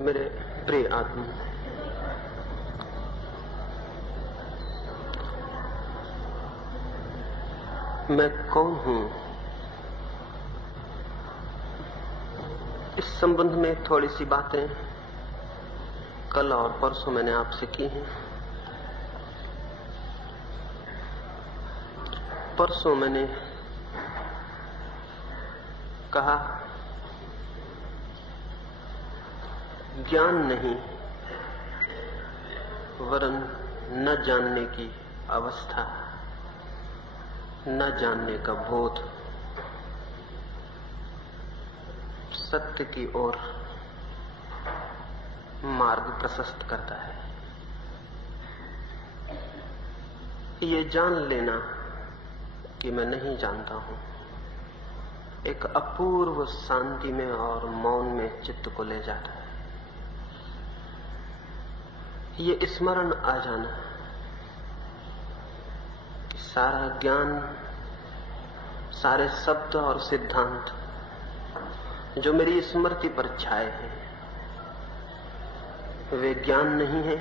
मेरे प्रिय आत्मा, मैं कौन हूं, इस संबंध में थोड़ी सी बातें कल और परसों मैंने आपसे की हैं। परसों मैंने कहा, ज्ञान नहीं वरन न जानने की अवस्था, न जानने का बोध सत्य की ओर मार्ग प्रशस्त करता है। ये जान लेना कि मैं नहीं जानता हूं, एक अपूर्व शांति में और मौन में चित्त को ले जाता है। ये स्मरण आ जाना कि सारा ज्ञान, सारे शब्द और सिद्धांत जो मेरी स्मृति पर छाए हैं, वे ज्ञान नहीं है,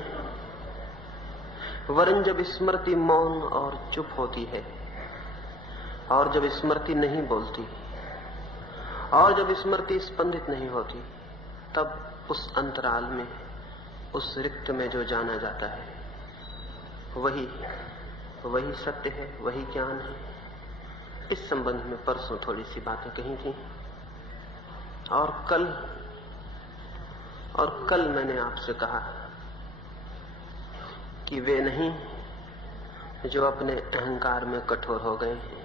वरन जब स्मृति मौन और चुप होती है, और जब स्मृति नहीं बोलती, और जब स्मृति स्पंदित नहीं होती, तब उस अंतराल में, उस रिक्त में जो जाना जाता है, वही सत्य है, वही ज्ञान है। इस संबंध में परसों थोड़ी सी बातें कही थी, और कल मैंने आपसे कहा कि वे नहीं जो अपने अहंकार में कठोर हो गए हैं,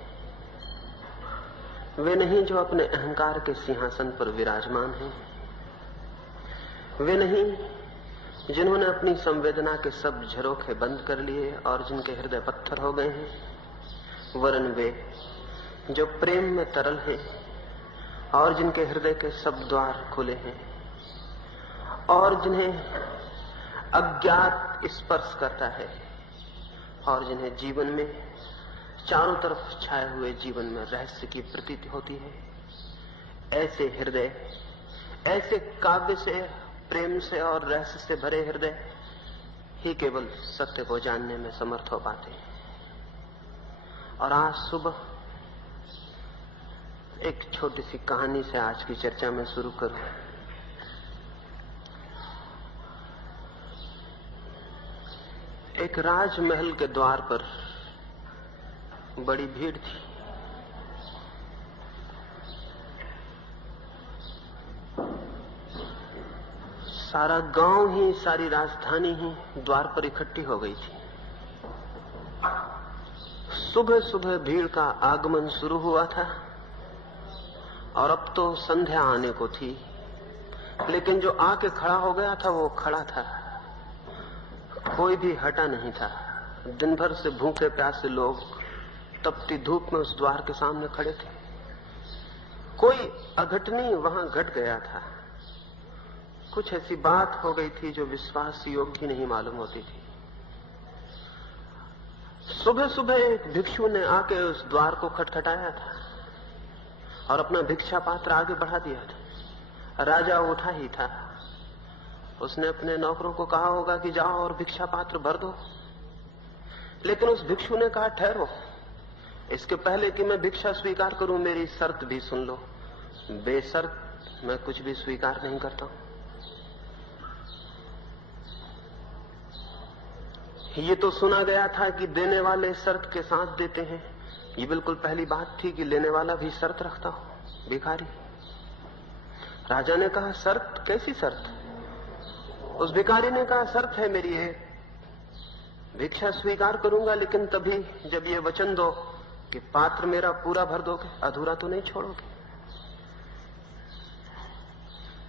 वे नहीं जो अपने अहंकार के सिंहासन पर विराजमान हैं, वे नहीं जिन्होंने अपनी संवेदना के सब झरोखे बंद कर लिए और जिनके हृदय पत्थर हो गए हैं, वरन वे जो प्रेम में तरल हैं और जिनके हृदय के सब द्वार खुले हैं और जिन्हें अज्ञात स्पर्श करता है और जिन्हें जीवन में चारों तरफ छाए हुए जीवन में रहस्य की प्रतीति होती है, ऐसे हृदय, ऐसे काव्य से, प्रेम से और रहस्य से भरे हृदय ही केवल सत्य को जानने में समर्थ हो पाते हैं। और आज सुबह एक छोटी सी कहानी से आज की चर्चा में शुरू करूं। एक राजमहल के द्वार पर बड़ी भीड़ थी। सारा गांव ही, सारी राजधानी ही द्वार पर इकट्ठी हो गई थी। सुबह सुबह भीड़ का आगमन शुरू हुआ था और अब तो संध्या आने को थी, लेकिन जो आके खड़ा हो गया था वो खड़ा था, कोई भी हटा नहीं था। दिन भर से भूखे प्यासे लोग तपती धूप में उस द्वार के सामने खड़े थे। कोई अघटनी वहां घट गया था, कुछ ऐसी बात हो गई थी जो विश्वास योग्य नहीं मालूम होती थी। सुबह सुबह एक भिक्षु ने आके उस द्वार को खटखटाया था और अपना भिक्षा पात्र आगे बढ़ा दिया था। राजा उठा ही था, उसने अपने नौकरों को कहा होगा कि जाओ और भिक्षा पात्र भर दो, लेकिन उस भिक्षु ने कहा, ठहरो, इसके पहले कि मैं भिक्षा स्वीकार करूं मेरी शर्त भी सुन लो। बेशर्त मैं कुछ भी स्वीकार नहीं करता हूं। ये तो सुना गया था कि देने वाले शर्त के साथ देते हैं, ये बिल्कुल पहली बात थी कि लेने वाला भी शर्त रखता हो, भिखारी। राजा ने कहा, शर्त? कैसी शर्त? उस भिखारी ने कहा, शर्त है मेरी एक, भिक्षा स्वीकार करूंगा लेकिन तभी जब ये वचन दो कि पात्र मेरा पूरा भर दोगे, अधूरा तो नहीं छोड़ोगे।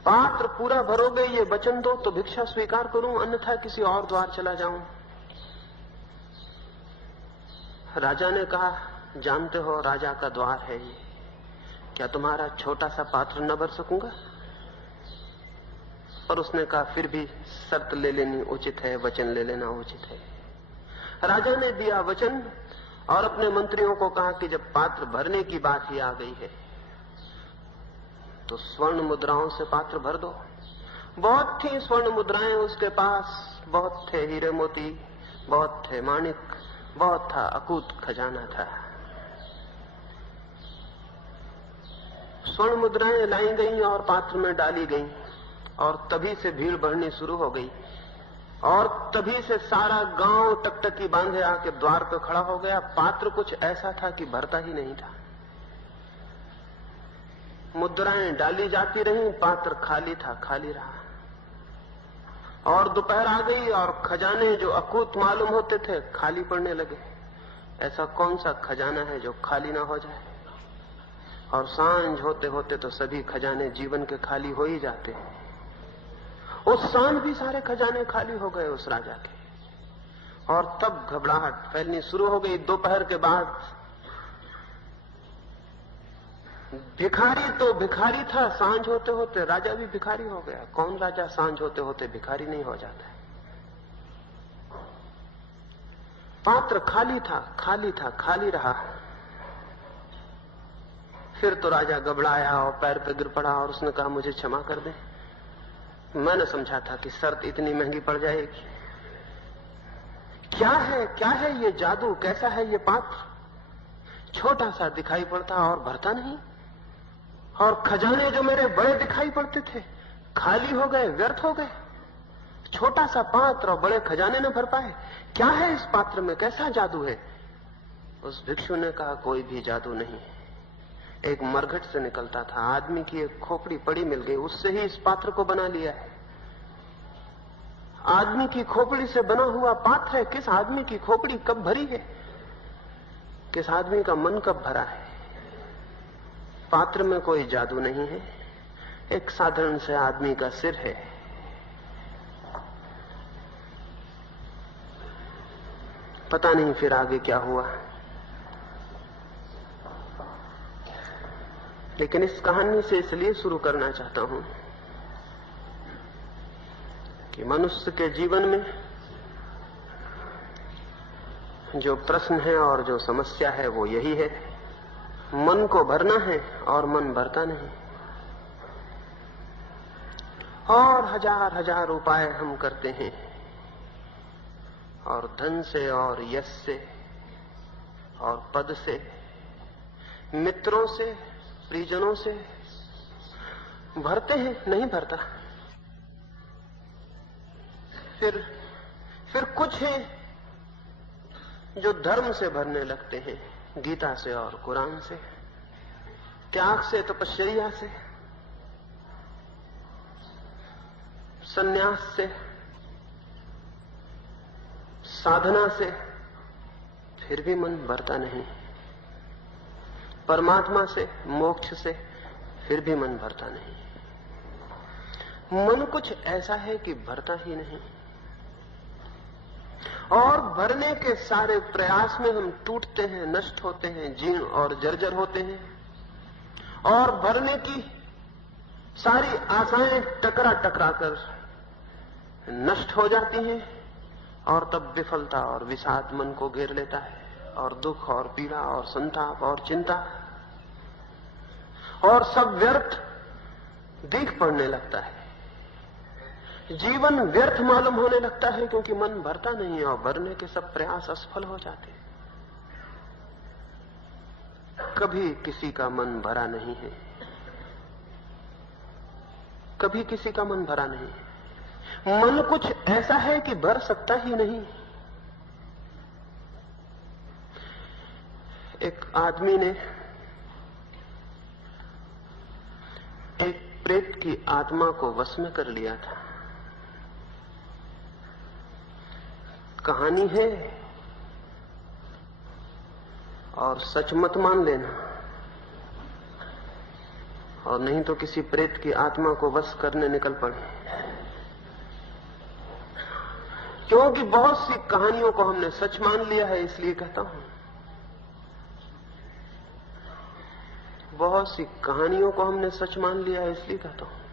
पात्र पूरा भरोगे ये वचन दो तो भिक्षा स्वीकार करूं, अन्यथा किसी और द्वार चला जाऊं। राजा ने कहा, जानते हो राजा का द्वार है ये, क्या तुम्हारा छोटा सा पात्र न भर सकूंगा? और उसने कहा, फिर भी शर्त ले लेनी उचित है, वचन ले लेना उचित है। राजा ने दिया वचन और अपने मंत्रियों को कहा कि जब पात्र भरने की बात ही आ गई है तो स्वर्ण मुद्राओं से पात्र भर दो। बहुत थी स्वर्ण मुद्राएं उसके पास, बहुत थे हीरे मोती, बहुत थे माणिक, बहुत था अकूत खजाना था। स्वर्ण मुद्राएं लाई गईं और पात्र में डाली गईं, और तभी से भीड़ बढ़नी शुरू हो गई, और तभी से सारा गांव टकटकी बांधे आके द्वार पर खड़ा हो गया। पात्र कुछ ऐसा था कि भरता ही नहीं था। मुद्राएं डाली जाती रहीं, पात्र खाली था, खाली रहा। और दोपहर आ गई और खजाने जो अकूत मालूम होते थे खाली पड़ने लगे। ऐसा कौन सा खजाना है जो खाली ना हो जाए? और सांझ होते होते तो सभी खजाने जीवन के खाली हो ही जाते हैं। उस सांझ भी सारे खजाने खाली हो गए उस राजा के, और तब घबराहट फैलनी शुरू हो गई। दोपहर के बाद भिखारी तो भिखारी था, सांझ होते होते राजा भी भिखारी हो गया। कौन राजा सांझ होते होते भिखारी नहीं हो जाता है? पात्र खाली था, खाली था, खाली रहा। फिर तो राजा घबराया और पैर पे गिर पड़ा और उसने कहा, मुझे क्षमा कर दे, मैंने समझा था कि शर्त इतनी महंगी पड़ जाएगी। क्या है ये जादू? कैसा है ये पात्र? छोटा सा दिखाई पड़ता और भरता नहीं, और खजाने जो मेरे बड़े दिखाई पड़ते थे खाली हो गए, व्यर्थ हो गए। छोटा सा पात्र और बड़े खजाने न भर पाए। क्या है इस पात्र में? कैसा जादू है? उस भिक्षु ने कहा, कोई भी जादू नहीं है। एक मरघट से निकलता था, आदमी की एक खोपड़ी पड़ी मिल गई, उससे ही इस पात्र को बना लिया है। आदमी की खोपड़ी से बना हुआ पात्र है। किस आदमी की खोपड़ी कब भरी है? किस आदमी का मन कब भरा है? पात्र में कोई जादू नहीं है, एक साधारण से आदमी का सिर है। पता नहीं फिर आगे क्या हुआ, लेकिन इस कहानी से इसलिए शुरू करना चाहता हूं कि मनुष्य के जीवन में जो प्रश्न है और जो समस्या है वो यही है, मन को भरना है और मन भरता नहीं। और हजार हजार उपाय हम करते हैं, और धन से और यश से और पद से, मित्रों से, परिजनों से भरते हैं, नहीं भरता। फिर कुछ है जो धर्म से भरने लगते हैं, गीता से और कुरान से, त्याग से, तपस्या से, संन्यास से, साधना से, फिर भी मन भरता नहीं। परमात्मा से, मोक्ष से, फिर भी मन भरता नहीं। मन कुछ ऐसा है कि भरता ही नहीं, और भरने के सारे प्रयास में हम टूटते हैं, नष्ट होते हैं, जीर्ण और जर्जर होते हैं, और भरने की सारी आशाएं टकरा टकरा कर नष्ट हो जाती हैं, और तब विफलता और विषाद मन को घेर लेता है, और दुख और पीड़ा और संताप और चिंता, और सब व्यर्थ दिख पड़ने लगता है। जीवन व्यर्थ मालूम होने लगता है, क्योंकि मन भरता नहीं है, और भरने के सब प्रयास असफल हो जाते हैं। कभी किसी का मन भरा नहीं है, कभी किसी का मन भरा नहीं है। मन कुछ ऐसा है कि भर सकता ही नहीं। एक आदमी ने एक प्रेत की आत्मा को वश में कर लिया था। कहानी है और सच मत मान लेना, और नहीं तो किसी प्रेत की आत्मा को वश करने निकल पड़े। क्योंकि बहुत सी कहानियों को हमने सच मान लिया है, इसलिए कहता हूं। बहुत सी कहानियों को हमने सच मान लिया है, इसलिए कहता हूं।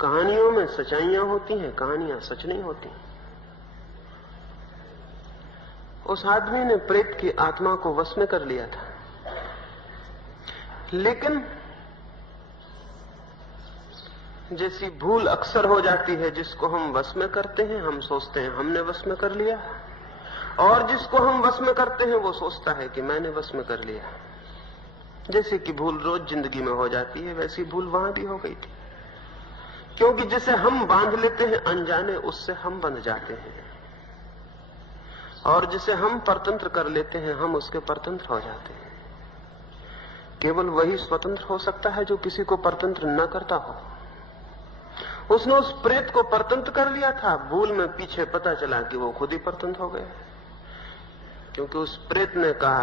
कहानियों में सच्चाइयां होती हैं, कहानियां सच नहीं होती। उस आदमी ने प्रेत की आत्मा को वश में कर लिया था, लेकिन जैसी भूल अक्सर हो जाती है, जिसको हम वश में करते हैं हम सोचते हैं हमने वश में कर लिया, और जिसको हम वश में करते हैं वो सोचता है कि मैंने वश में कर लिया। जैसे कि भूल रोज जिंदगी में हो जाती है, वैसी भूल वहां भी हो गई थी, क्योंकि जिसे हम बांध लेते हैं अनजाने, उससे हम बंध जाते हैं, और जिसे हम परतंत्र कर लेते हैं हम उसके परतंत्र हो जाते हैं। केवल वही स्वतंत्र हो सकता है जो किसी को परतंत्र न करता हो। उसने उस प्रेत को परतंत्र कर लिया था, भूल में पीछे पता चला कि वो खुद ही परतंत्र हो गया, क्योंकि उस प्रेत ने कहा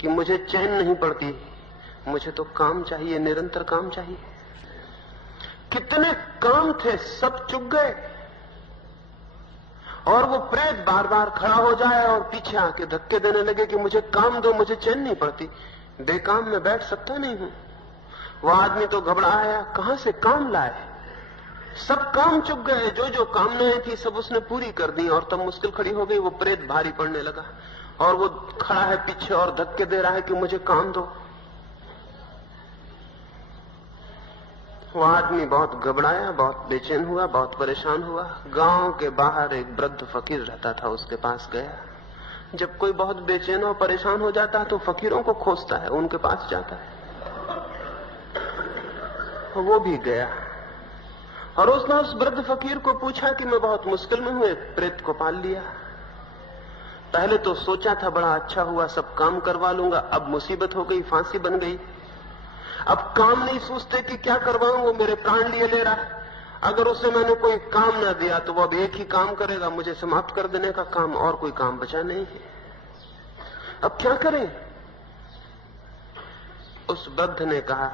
कि मुझे चैन नहीं पड़ती, मुझे तो काम चाहिए, निरंतर काम चाहिए। कितने काम थे सब चुक गए, और वो प्रेत बार बार खड़ा हो जाए और पीछे आके धक्के देने लगे कि मुझे काम दो, मुझे चैन नहीं पड़ती, बेकाम में बैठ सकता नहीं हूं। वो आदमी तो घबराया, कहां से काम लाए, सब काम चुक गए, जो जो कामनाएं थी सब उसने पूरी कर दी, और तब मुश्किल खड़ी हो गई। वो प्रेत भारी पड़ने लगा और वो खड़ा है पीछे और धक्के दे रहा है कि मुझे काम दो। वो आदमी बहुत घबराया, बहुत बेचैन हुआ, बहुत परेशान हुआ। गांव के बाहर एक वृद्ध फकीर रहता था, उसके पास गया। जब कोई बहुत बेचैन और परेशान हो जाता है तो फकीरों को खोजता है, उनके पास जाता है। वो भी गया और उसने उस वृद्ध फकीर को पूछा कि मैं बहुत मुश्किल में हूं, एक प्रेत को पाल लिया। पहले तो सोचा था बड़ा अच्छा हुआ, सब काम करवा लूंगा, अब मुसीबत हो गई, फांसी बन गई। अब काम नहीं सोचते कि क्या करवाऊं, वो मेरे प्राण लिए ले रहा है। अगर उसे मैंने कोई काम ना दिया तो वो अब एक ही काम करेगा, मुझे समाप्त कर देने का काम, और कोई काम बचा नहीं है। अब क्या करें? उस वृद्ध ने कहा,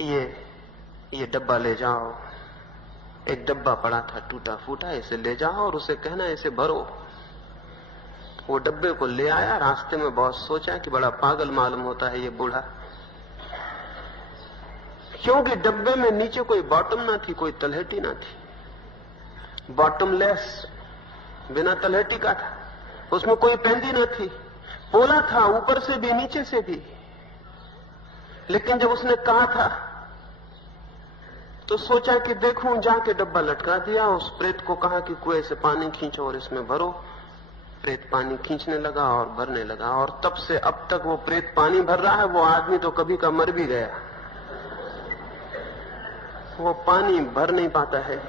ये डब्बा ले जाओ। एक डब्बा पड़ा था टूटा फूटा, इसे ले जाओ और उसे कहना इसे भरो। वो डब्बे को ले आया। रास्ते में बहुत सोचा कि बड़ा पागल मालूम होता है ये बूढ़ा, क्योंकि डब्बे में नीचे कोई बॉटम ना थी, कोई तलहटी ना थी, बॉटमलेस, बिना तलहटी का था। उसमें कोई पेंदी ना थी, पोला था ऊपर से भी नीचे से भी। लेकिन जब उसने कहा था तो सोचा कि देखूं, जाके डब्बा लटका दिया। उस प्रेत को कहा कि कुएं से पानी खींचो और इसमें भरो। प्रेत पानी खींचने लगा और भरने लगा, और तब से अब तक वो प्रेत पानी भर रहा है। वो आदमी तो कभी का मर भी गया, वो पानी भर नहीं पाता है।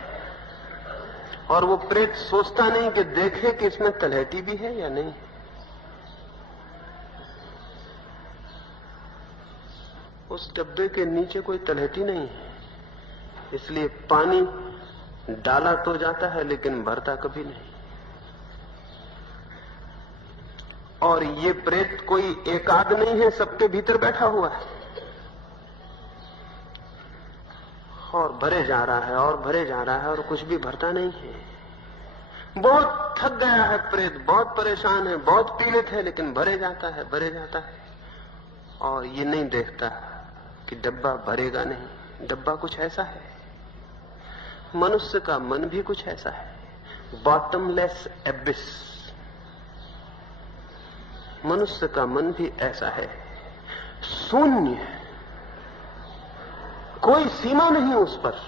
और वो प्रेत सोचता नहीं कि देखे कि इसमें तलहटी भी है या नहीं। उस डब्बे के नीचे कोई तलहटी नहीं है, इसलिए पानी डाला तो जाता है लेकिन भरता कभी नहीं। और ये प्रेत कोई एकाध नहीं है, सबके भीतर बैठा हुआ है और भरे जा रहा है और भरे जा रहा है और कुछ भी भरता नहीं है। बहुत थक गया है प्रेत, बहुत परेशान है, बहुत पीड़ित है, लेकिन भरे जाता है, भरे जाता है। और ये नहीं देखता कि डब्बा भरेगा नहीं। डब्बा कुछ ऐसा है, मनुष्य का मन भी कुछ ऐसा है, बॉटमलेस एबिस। मनुष्य का मन भी ऐसा है, शून्य, कोई सीमा नहीं उस पर,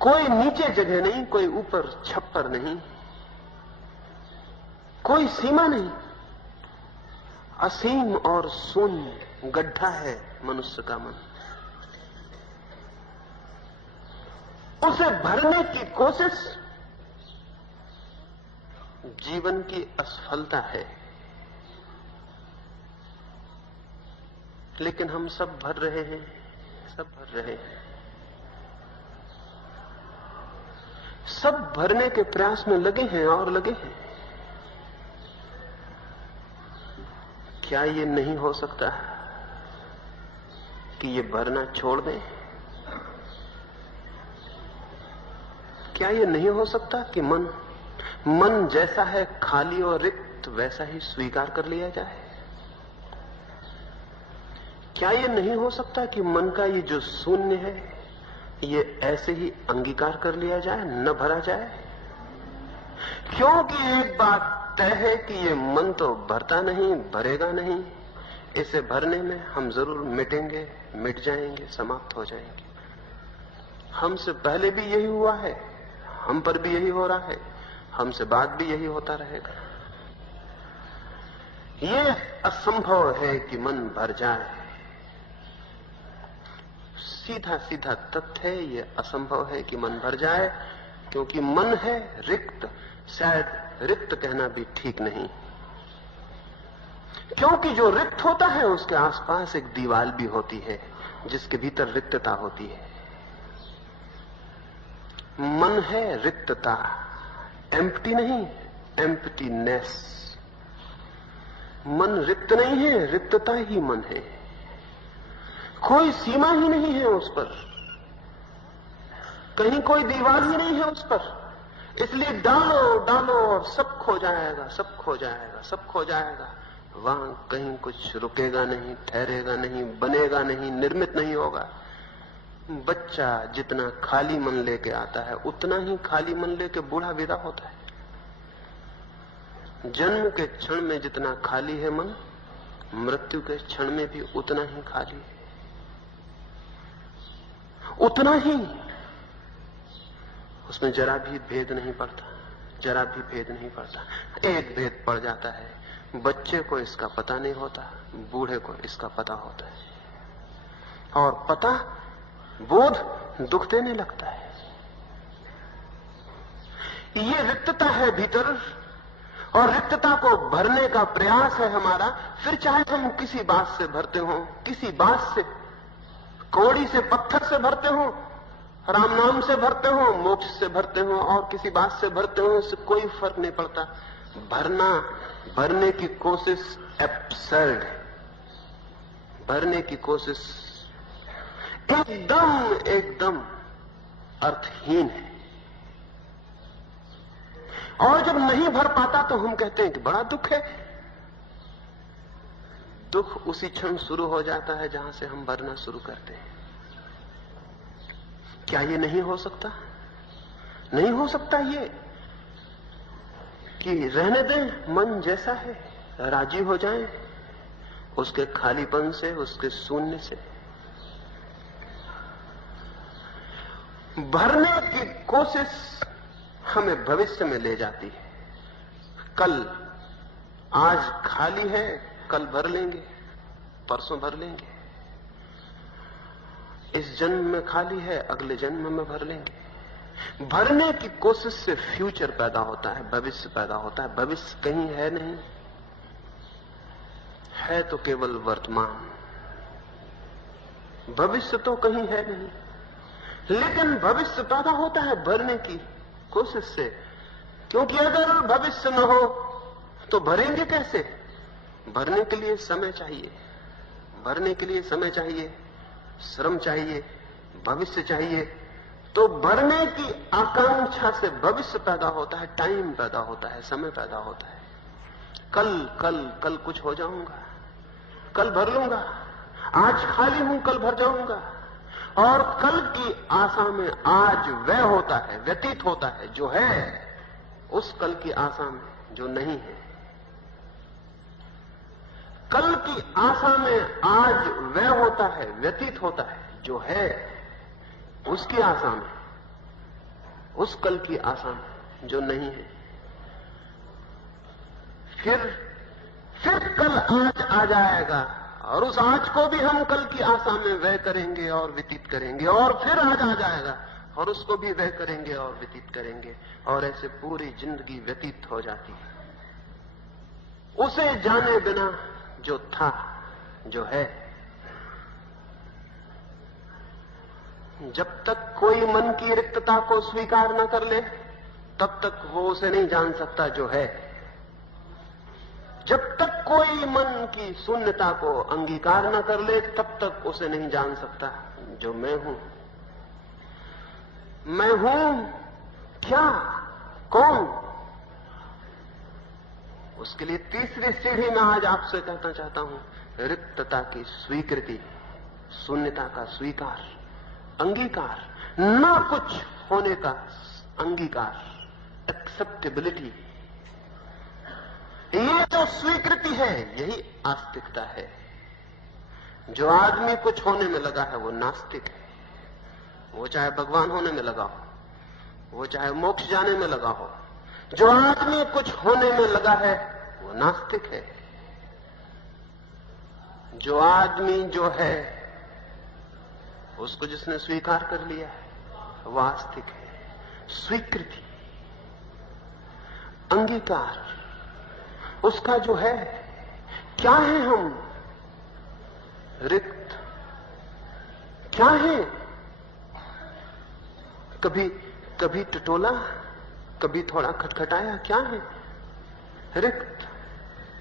कोई नीचे जगह नहीं, कोई ऊपर छप्पर नहीं, कोई सीमा नहीं, असीम और शून्य गड्ढा है मनुष्य का मन। उसे भरने की कोशिश जीवन की असफलता है, लेकिन हम सब भर रहे हैं, सब भर रहे हैं। सब भरने के प्रयास में लगे हैं और लगे हैं। क्या ये नहीं हो सकता कि ये भरना छोड़ दें? क्या ये नहीं हो सकता कि मन जैसा है खाली और रिक्त वैसा ही स्वीकार कर लिया जाए? क्या ये नहीं हो सकता कि मन का ये जो शून्य है ये ऐसे ही अंगीकार कर लिया जाए, न भरा जाए? क्योंकि एक बात तय है कि ये मन तो भरता नहीं, भरेगा नहीं। इसे भरने में हम जरूर मिटेंगे, मिट जाएंगे, समाप्त हो जाएंगे। हमसे पहले भी यही हुआ है, हम पर भी यही हो रहा है, हमसे बाद भी यही होता रहेगा। ये असंभव है कि मन भर जाए। सीधा सीधा तथ्य है, ये असंभव है कि मन भर जाए, क्योंकि मन है रिक्त। शायद रिक्त कहना भी ठीक नहीं, क्योंकि जो रिक्त होता है उसके आसपास एक दीवार भी होती है जिसके भीतर रिक्तता होती है। मन है रिक्तता, एम्प्टी नहीं, एम्प्टीनेस। मन रिक्त नहीं है, रिक्तता ही मन है। कोई सीमा ही नहीं है उस पर, कहीं कोई दीवार ही नहीं है उस पर। इसलिए डालो डालो और सब खो जाएगा, सब खो जाएगा, सब खो जाएगा। वहां कहीं कुछ रुकेगा नहीं, ठहरेगा नहीं, बनेगा नहीं, निर्मित नहीं होगा। बच्चा जितना खाली मन लेके आता है उतना ही खाली मन लेके बूढ़ा विदा होता है। जन्म के क्षण में जितना खाली है मन, मृत्यु के क्षण में भी उतना ही खाली है, उतना ही। उसमें जरा भी भेद नहीं पड़ता, जरा भी भेद नहीं पड़ता। एक भेद पड़ जाता है, बच्चे को इसका पता नहीं होता, बूढ़े को इसका पता होता है। और पता, बोध दुख देने लगता है। ये रिक्तता है भीतर, और रिक्तता को भरने का प्रयास है हमारा। फिर चाहे हम किसी बात से भरते हो, किसी बात से, कौड़ी से, पत्थर से भरते हो, राम नाम से भरते हो, मोक्ष से भरते हो, और किसी बात से भरते हो, इससे कोई फर्क नहीं पड़ता। भरना, भरने की कोशिश एब्सर्ड है। भरने की कोशिश एकदम एकदम अर्थहीन है। और जब नहीं भर पाता तो हम कहते हैं कि बड़ा दुख है। दुख उसी क्षण शुरू हो जाता है जहां से हम भरना शुरू करते हैं। क्या ये नहीं हो सकता? नहीं हो सकता ये कि रहने दें, मन जैसा है, राजी हो जाएं उसके खालीपन से, उसके शून्य से। भरने की कोशिश हमें भविष्य में ले जाती है। कल, आज खाली है, कल भर लेंगे, परसों भर लेंगे। इस जन्म में खाली है, अगले जन्म में भर लेंगे। भरने की कोशिश से फ्यूचर पैदा होता है, भविष्य पैदा होता है। भविष्य कहीं है नहीं, है तो केवल वर्तमान। भविष्य तो कहीं है नहीं, लेकिन भविष्य पैदा होता है भरने की कोशिश से। क्योंकि अगर भविष्य न हो तो भरेंगे कैसे? भरने के लिए समय चाहिए, भरने के लिए समय चाहिए, श्रम चाहिए, भविष्य चाहिए। तो भरने की आकांक्षा से भविष्य पैदा होता है, टाइम पैदा होता है, समय पैदा होता है। कल कल कल कुछ हो जाऊंगा, कल भर लूंगा, आज खाली हूं, कल भर जाऊंगा। और कल की आशा में आज वह होता है, व्यतीत होता है जो है, उस कल की आशा में जो नहीं है। कल की आशा में आज वह होता है, व्यतीत होता है जो है, उसकी आशा में, उस कल की आशा में जो नहीं है। फिर कल आज आ जाएगा, और उस आज को भी हम कल की आशा में व्यय करेंगे और व्यतीत करेंगे, और फिर आज आ जाएगा और उसको भी व्यय करेंगे और व्यतीत करेंगे, और ऐसे पूरी जिंदगी व्यतीत हो जाती है उसे जाने बिना जो था, जो है। जब तक कोई मन की रिक्तता को स्वीकार न कर ले, तब तक वो उसे नहीं जान सकता जो है। जब तक कोई मन की शून्यता को अंगीकार न कर ले, तब तक उसे नहीं जान सकता जो मैं हूं। मैं हूं क्या, कौन? उसके लिए तीसरी सीढ़ी में आज आपसे कहना चाहता हूं, रिक्तता की स्वीकृति, शून्यता का स्वीकार, अंगीकार, ना कुछ होने का अंगीकार, एक्सेप्टेबिलिटी। ये जो स्वीकृति है, यही आस्तिकता है। जो आदमी कुछ होने में लगा है वो नास्तिक है। वो चाहे भगवान होने में लगा हो, वो चाहे मोक्ष जाने में लगा हो, जो आदमी कुछ होने में लगा है वो नास्तिक है। जो आदमी जो है उसको जिसने स्वीकार कर लिया है वो आस्तिक है। स्वीकृति, अंगीकार उसका जो है, क्या है हम? रिक्त क्या है? कभी टटोला, कभी थोड़ा खटखटाया, क्या है? रिक्त,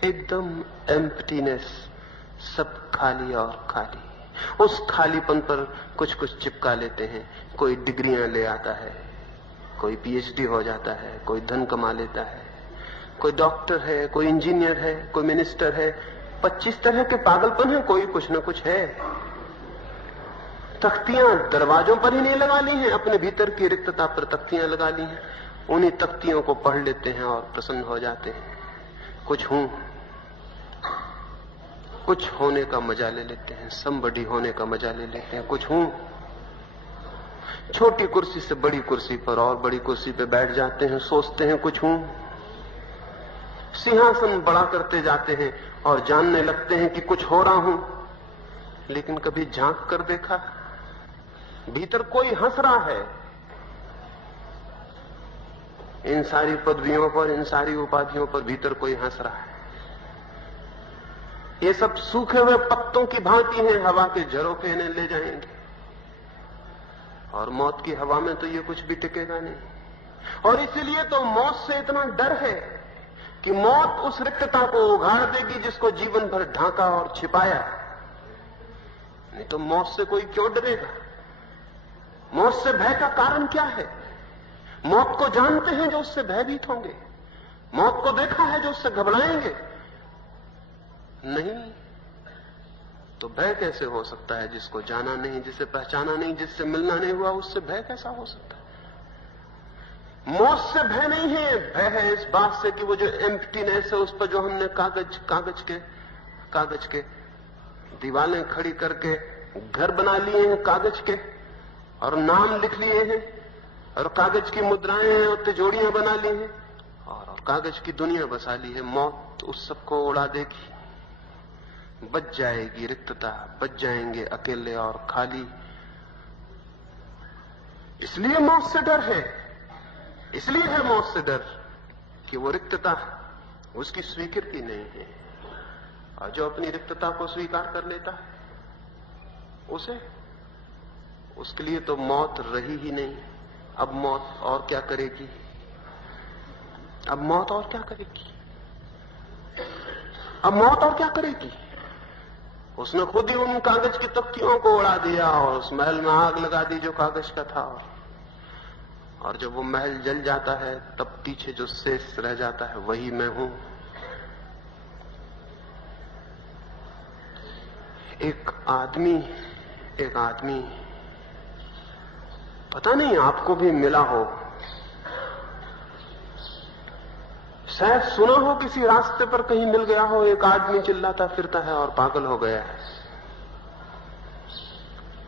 एकदम एम्प्टीनेस, सब खाली और खाली। उस खालीपन पर कुछ कुछ चिपका लेते हैं। कोई डिग्रियां ले आता है, कोई पीएचडी हो जाता है, कोई धन कमा लेता है, कोई डॉक्टर है, कोई इंजीनियर है, कोई मिनिस्टर है। 25 तरह के पागलपन है, कोई कुछ न कुछ है। तख्तियां दरवाजों पर ही नहीं लगा ली हैं, अपने भीतर की रिक्तता पर तख्तियां लगा ली हैं। उन्हीं तख्तियों को पढ़ लेते हैं और प्रसन्न हो जाते हैं। कुछ हूं, कुछ होने का मजा ले लेते हैं, समबडी होने का मजा ले लेते हैं। कुछ हूं, छोटी कुर्सी से बड़ी कुर्सी पर और बड़ी कुर्सी पे बैठ जाते हैं, सोचते हैं कुछ हूं। सिंहासन बड़ा करते जाते हैं और जानने लगते हैं कि कुछ हो रहा हूं। लेकिन कभी झांक कर देखा, भीतर कोई हंस रहा है। इन सारी पदवियों पर, इन सारी उपाधियों पर भीतर कोई हंस रहा है। ये सब सूखे हुए पत्तों की भांति हैं, हवा के झरोखे इन्हें ले जाएंगे। और मौत की हवा में तो ये कुछ भी टिकेगा नहीं। और इसीलिए तो मौत से इतना डर है कि मौत उस रिक्तता को उघाड़ देगी जिसको जीवन भर ढांका और छिपाया। नहीं तो मौत से कोई क्यों डरेगा? मौत से भय का कारण क्या है? मौत को जानते हैं जो उससे भयभीत होंगे, मौत को देखा है जो उससे घबराएंगे। नहीं तो भय कैसे हो सकता है? जिसको जाना नहीं, जिसे पहचाना नहीं, जिससे मिलना नहीं हुआ, उससे भय कैसा हो सकता है? मौत से भय नहीं है, भय है इस बात से कि वो जो एम्प्टीनेस है उस पर जो हमने कागज के दीवारें खड़ी करके घर बना लिए हैं कागज के, और नाम लिख लिए हैं, और कागज की मुद्राएं और तिजोड़ियां बना ली हैं, और कागज की दुनिया बसा ली है। मौत उस सबको उड़ा देगी, बच जाएगी रिक्तता, बच जाएंगे अकेले और खाली। इसलिए मौत से डर है, इसलिए है मौत से डर कि वो रिक्तता उसकी स्वीकृति नहीं है। और जो अपनी रिक्तता को स्वीकार कर लेता है उसके लिए तो मौत रही ही नहीं। अब मौत और क्या करेगी? अब मौत और क्या करेगी? अब मौत और क्या करेगी? उसने खुद ही उन कागज की तख्तियों को उड़ा दिया और उस महल में आग लगा दी जो कागज का था। और जब वो महल जल जाता है तब पीछे जो शेष रह जाता है वही मैं हूं। एक आदमी पता नहीं आपको भी मिला हो, शायद सुना हो, किसी रास्ते पर कहीं मिल गया हो। एक आदमी चिल्लाता फिरता है और पागल हो गया है।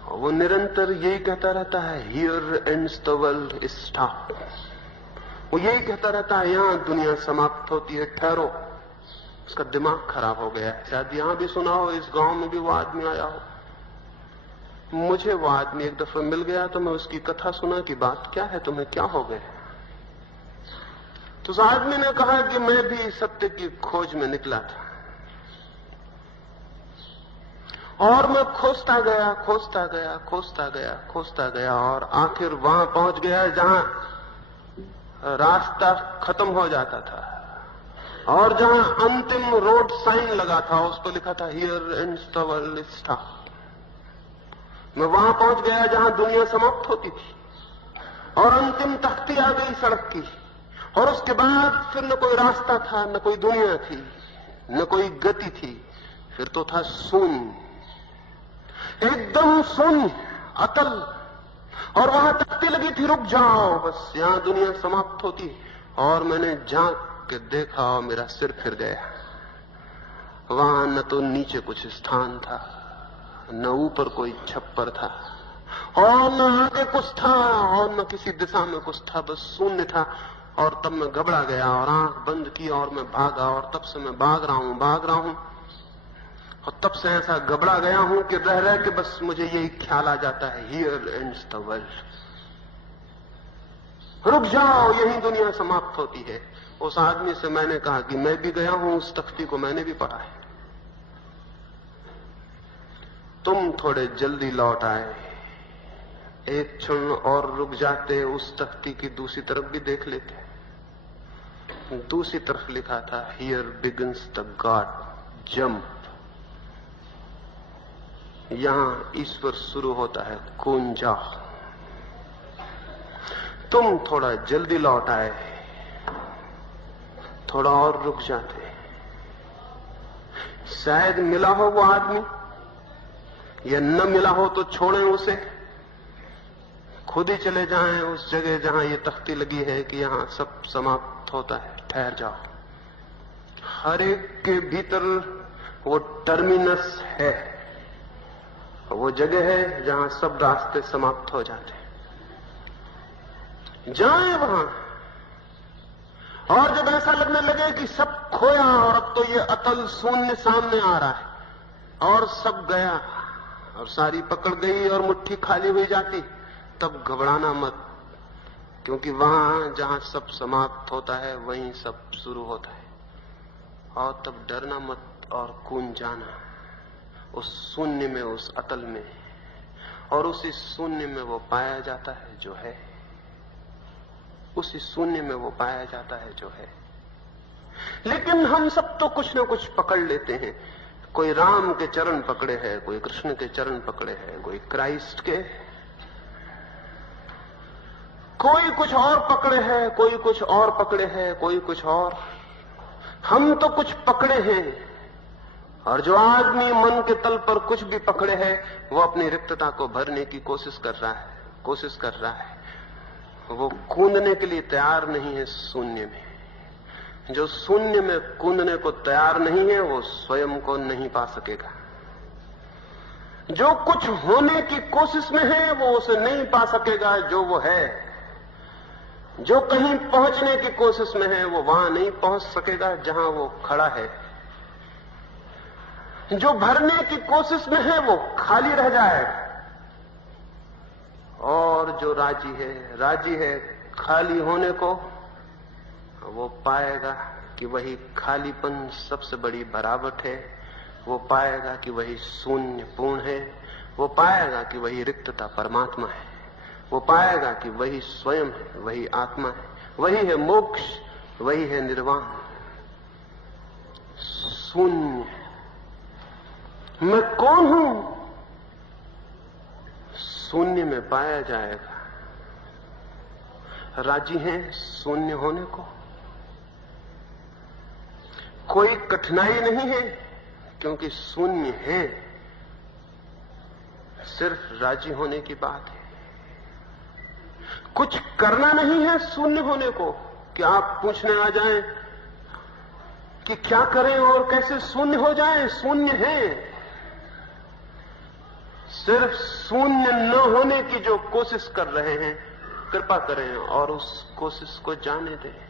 और वो निरंतर यही कहता रहता है, here ends the world stop. वो यही कहता रहता है, यहां दुनिया समाप्त होती है, ठहरो। उसका दिमाग खराब हो गया है। शायद यहां भी सुना हो, इस गांव में भी वो आदमी आया हो। मुझे वो आदमी एक दफा मिल गया तो मैं उसकी कथा सुना कि बात क्या है, तुम्हें क्या हो गया? तो उस आदमी ने कहा कि मैं भी सत्य की खोज में निकला था और मैं खोजता गया और आखिर वहां पहुंच गया जहां रास्ता खत्म हो जाता था और जहां अंतिम रोड साइन लगा था उस पर लिखा था, here ends the world stop. मैं वहां पहुंच गया जहां दुनिया समाप्त होती थी और अंतिम तख्ती आ गई सड़क की। और उसके बाद फिर न कोई रास्ता था, न कोई दुनिया थी, न कोई गति थी, फिर तो था शून्य, एकदम शून्य, अतल। और वहां तख्ती लगी थी, रुक जाओ, बस यहां दुनिया समाप्त होती। और मैंने झांक के देखा और मेरा सिर फिर गया। वहां न तो नीचे कुछ स्थान था, न ऊपर कोई छप्पर था, और न आगे कुछ था और न किसी दिशा में कुछ था, बस शून्य था। और तब मैं घबरा गया और आंख बंद की और मैं भागा, और तब से मैं भाग रहा हूं। और तब से ऐसा घबरा गया हूं कि रह रह के बस मुझे यही ख्याल आ जाता है, हियर एंड्स द वर्ल्ड। रुक जाओ, यही दुनिया समाप्त होती है। उस आदमी से मैंने कहा कि मैं भी गया हूं, उस तख्ती को मैंने भी पढ़ा है। तुम थोड़े जल्दी लौट आए, एक क्षण और रुक जाते, उस तख्ती की दूसरी तरफ भी देख लेते। दूसरी तरफ लिखा था, here begins the God jump. यहां ईश्वर शुरू होता है, कूद जाओ। तुम थोड़ा जल्दी लौट आए, थोड़ा और रुक जाते, शायद मिला हो वो आदमी, या न मिला हो तो छोड़ें उसे, खुद ही चले जाएं उस जगह जहां ये तख्ती लगी है कि यहां सब समाप्त होता है। ठहर जाओ। हर एक के भीतर वो टर्मिनस है, वो जगह है जहां सब रास्ते समाप्त हो जाते हैं। जाएं वहां। और जब ऐसा लगने लगे कि सब खोया और अब तो ये अतल शून्य सामने आ रहा है और सब गया और सारी पकड़ गई और मुट्ठी खाली हुई जाती, तब घबराना मत, क्योंकि वहां जहां सब समाप्त होता है वहीं सब शुरू होता है। और तब डरना मत और कूद जाना उस शून्य में, उस अतल में। और उसी शून्य में वो पाया जाता है जो है, उसी शून्य में वो पाया जाता है जो है। लेकिन हम सब तो कुछ न कुछ पकड़ लेते हैं। कोई राम के चरण पकड़े हैं, कोई कृष्ण के चरण पकड़े हैं, कोई क्राइस्ट के, कोई कुछ और पकड़े हैं, कोई कुछ और पकड़े हैं, कोई कुछ और। हम तो कुछ पकड़े हैं। और जो आदमी मन के तल पर कुछ भी पकड़े है, वो अपनी रिक्तता को भरने की कोशिश कर रहा है। वो कूदने के लिए तैयार नहीं है शून्य में। जो शून्य में कूदने को तैयार नहीं है, वो स्वयं को नहीं पा सकेगा। जो कुछ होने की कोशिश में है, वो उसे नहीं पा सकेगा जो वो है। जो कहीं पहुंचने की कोशिश में है, वो वहां नहीं पहुंच सकेगा जहां वो खड़ा है। जो भरने की कोशिश में है, वो खाली रह जाएगा। और जो राजी है खाली होने को, वो पाएगा कि वही खालीपन सबसे बड़ी बराबत है। वो पाएगा कि वही शून्य पूर्ण है। वो पाएगा कि वही रिक्तता परमात्मा है। वो पाएगा कि वही स्वयं है, वही आत्मा है, वही है मोक्ष, वही है निर्वाण। शून्य, मैं कौन हूं, शून्य में पाया जाएगा। राजी हैं शून्य होने को? कोई कठिनाई नहीं है, क्योंकि शून्य है। सिर्फ राजी होने की बात है। कुछ करना नहीं है शून्य होने को कि आप पूछने आ जाएं कि क्या करें और कैसे शून्य हो जाएं। शून्य है। सिर्फ शून्य न होने की जो कोशिश कर रहे हैं, कृपा करें और उस कोशिश को जाने दें।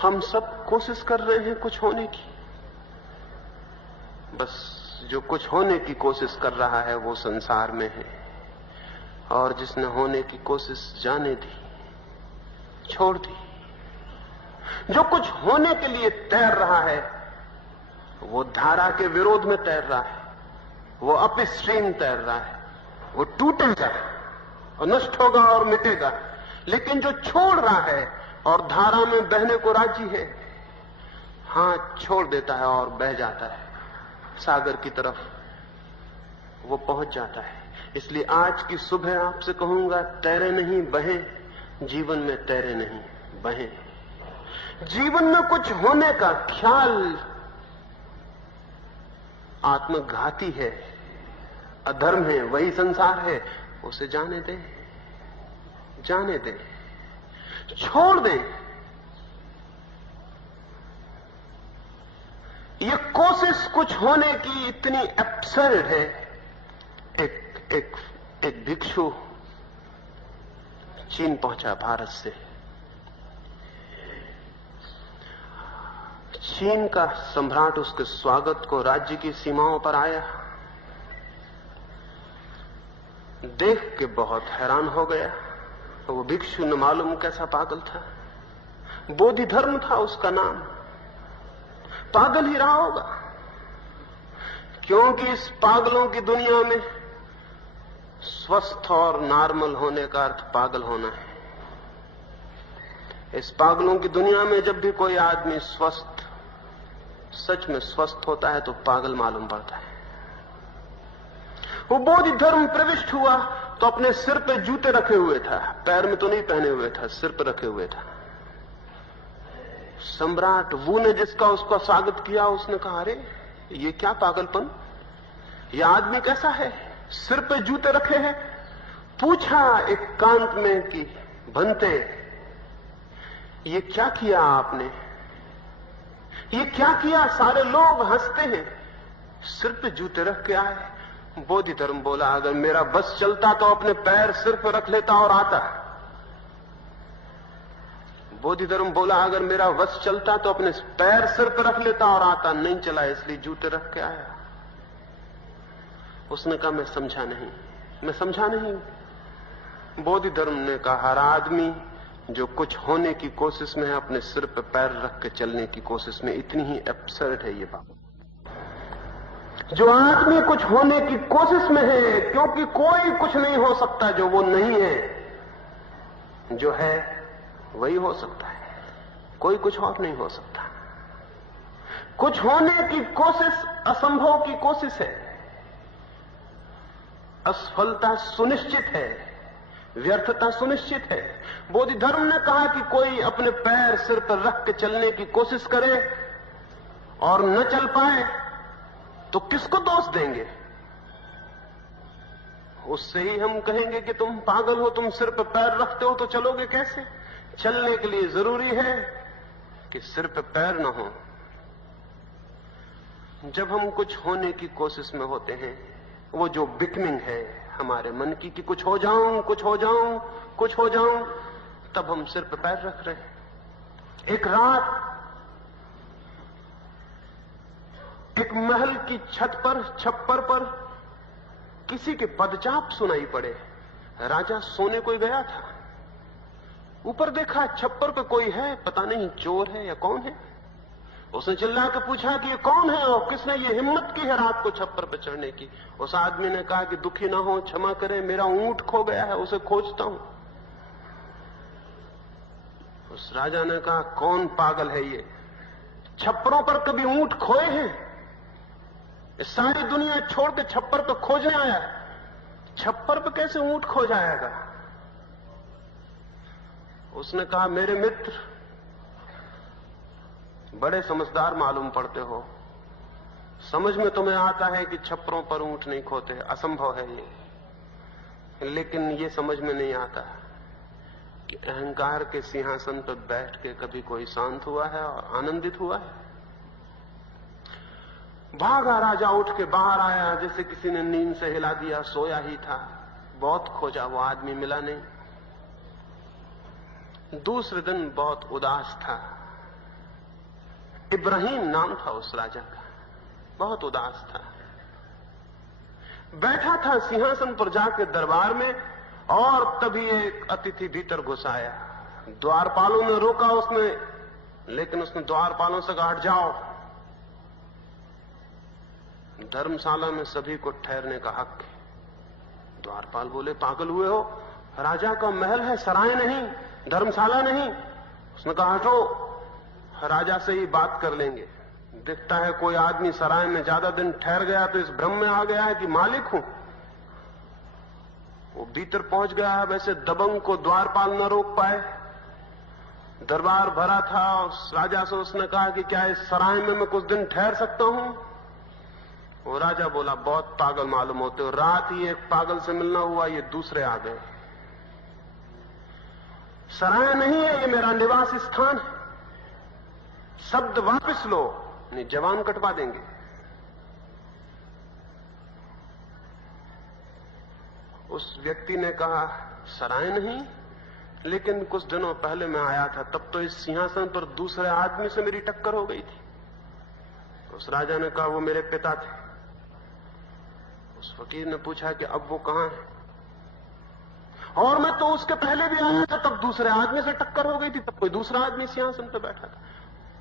हम सब कोशिश कर रहे हैं कुछ होने की। बस जो कुछ होने की कोशिश कर रहा है वो संसार में है, और जिसने होने की कोशिश जाने दी, छोड़ दी। जो कुछ होने के लिए तैर रहा है, वो धारा के विरोध में तैर रहा है, वो अपस्ट्रीम तैर रहा है। वो टूटेगा और नष्ट होगा और मिटेगा। लेकिन जो छोड़ रहा है और धारा में बहने को राजी है, हाथ छोड़ देता है और बह जाता है सागर की तरफ, वो पहुंच जाता है। इसलिए आज की सुबह आपसे कहूंगा, तैरे नहीं बहें, जीवन में तैरे नहीं बहें। जीवन में कुछ होने का ख्याल आत्मघाती है, अधर्म है, वही संसार है। उसे जाने दें, जाने दें, छोड़ दें। ये कोशिश कुछ होने की इतनी एब्सर्ड है, एक एक भिक्षु चीन पहुंचा भारत से। चीन का सम्राट उसके स्वागत को राज्य की सीमाओं पर आया, देख के बहुत हैरान हो गया। वो भिक्षु न मालूम कैसा पागल था, बोधि धर्म था उसका नाम, पागल ही रहा होगा, क्योंकि इस पागलों की दुनिया में स्वस्थ और नॉर्मल होने का अर्थ पागल होना है। इस पागलों की दुनिया में जब भी कोई आदमी स्वस्थ, सच में स्वस्थ होता है तो पागल मालूम पड़ता है। वो बोधि धर्म प्रविष्ट हुआ तो अपने सिर पे जूते रखे हुए था, पैर में तो नहीं पहने हुए था, सिर पे रखे हुए था। सम्राट वू ने जिसका उसका स्वागत किया, उसने कहा, अरे ये क्या पागलपन, ये आदमी कैसा है, सिर पे जूते रखे हैं। पूछा एकांत में कि भंते, ये क्या किया आपने, ये क्या किया, सारे लोग हंसते हैं, सिर पे जूते रख के आए। बोधि धर्म बोला, अगर मेरा बस चलता तो अपने पैर सिर पर रख लेता और आता। बोधि धर्म बोला, अगर मेरा बस चलता तो अपने पैर सिर पर रख लेता और आता, नहीं चला इसलिए जूते रख के आया। उसने कहा, मैं समझा नहीं। बोधि धर्म ने कहा, हर आदमी जो कुछ होने की कोशिश में है, अपने सिर पर पैर रख के चलने की कोशिश में, इतनी ही एब्सर्ड है ये बात। जो आदमी कुछ होने की कोशिश में है, क्योंकि कोई कुछ नहीं हो सकता जो वो नहीं है, जो है वही हो सकता है, कोई कुछ और नहीं हो सकता। कुछ होने की कोशिश असंभव की कोशिश है, असफलता सुनिश्चित है, व्यर्थता सुनिश्चित है। बोधि धर्म ने कहा कि कोई अपने पैर सिर पर रख के चलने की कोशिश करे और न चल पाए तो किसको दोष देंगे? उससे ही हम कहेंगे कि तुम पागल हो, तुम सिर पर पैर रखते हो तो चलोगे कैसे? चलने के लिए जरूरी है कि सिर पर पैर न हो। जब हम कुछ होने की कोशिश में होते हैं, वो जो बिकनिंग है हमारे मन की कि कुछ हो जाऊं, तब हम सिर पर पैर रख रहे हैं। एक रात एक महल की छप्पर पर किसी के पदचाप सुनाई पड़े। राजा सोने कोई गया था, ऊपर देखा छप्पर पे कोई है, पता नहीं चोर है या कौन है। उसने चिल्ला के पूछा कि ये कौन है और किसने ये हिम्मत की है रात को छप्पर पे चढ़ने की। उस आदमी ने कहा कि दुखी ना हो, क्षमा करें, मेरा ऊंट खो गया है, उसे खोजता हूं। उस राजा ने कहा, कौन पागल है ये, छप्परों पर कभी ऊंट खोए हैं? सारी दुनिया छोड़ के छप्पर पे खोजने आया, छप्पर पे कैसे ऊंट खो जाएगा? उसने कहा, मेरे मित्र बड़े समझदार मालूम पड़ते हो, समझ में तुम्हें आता है कि छप्परों पर ऊंट नहीं खोते, असंभव है ये, लेकिन ये समझ में नहीं आता कि अहंकार के सिंहासन पर बैठ के कभी कोई शांत हुआ है और आनंदित हुआ है। भागा राजा, उठ के बाहर आया, जैसे किसी ने नींद से हिला दिया, सोया ही था। बहुत खोजा, वो आदमी मिला नहीं। दूसरे दिन बहुत उदास था। इब्राहिम नाम था उस राजा का, बहुत उदास था। बैठा था सिंहासन पर जाके दरबार में, और तभी एक अतिथि भीतर घुस आया। द्वारपालों ने रोका लेकिन उसने द्वारपालों से कहा, हट जाओ, धर्मशाला में सभी को ठहरने का हक है। द्वारपाल बोले, पागल हुए हो, राजा का महल है, सराय नहीं, धर्मशाला नहीं। उसने कहा, हटो, राजा से ही बात कर लेंगे। दिखता है कोई आदमी सराय में ज्यादा दिन ठहर गया तो इस भ्रम में आ गया है कि मालिक हूं। वो भीतर पहुंच गया है, वैसे दबंग को द्वारपाल न रोक पाए। दरबार भरा था, उस राजा से उसने कहा कि क्या इस सराय में मैं कुछ दिन ठहर सकता हूं? वो राजा बोला, बहुत पागल मालूम होते हो, रात ही एक पागल से मिलना हुआ, ये दूसरे आ गए। सराय नहीं है, ये मेरा निवास स्थान है, शब्द वापस लो, नहीं जवान कटवा देंगे। उस व्यक्ति ने कहा, सराय नहीं, लेकिन कुछ दिनों पहले मैं आया था, तब तो इस सिंहासन पर दूसरे आदमी से मेरी टक्कर हो गई थी। उस राजा ने कहा, वो मेरे पिता थे। उस फकीर ने पूछा कि अब वो कहां है? और मैं तो उसके पहले भी आया था, तब दूसरे आदमी से टक्कर हो गई थी, तब कोई दूसरा आदमी सिंहासन पर बैठा था।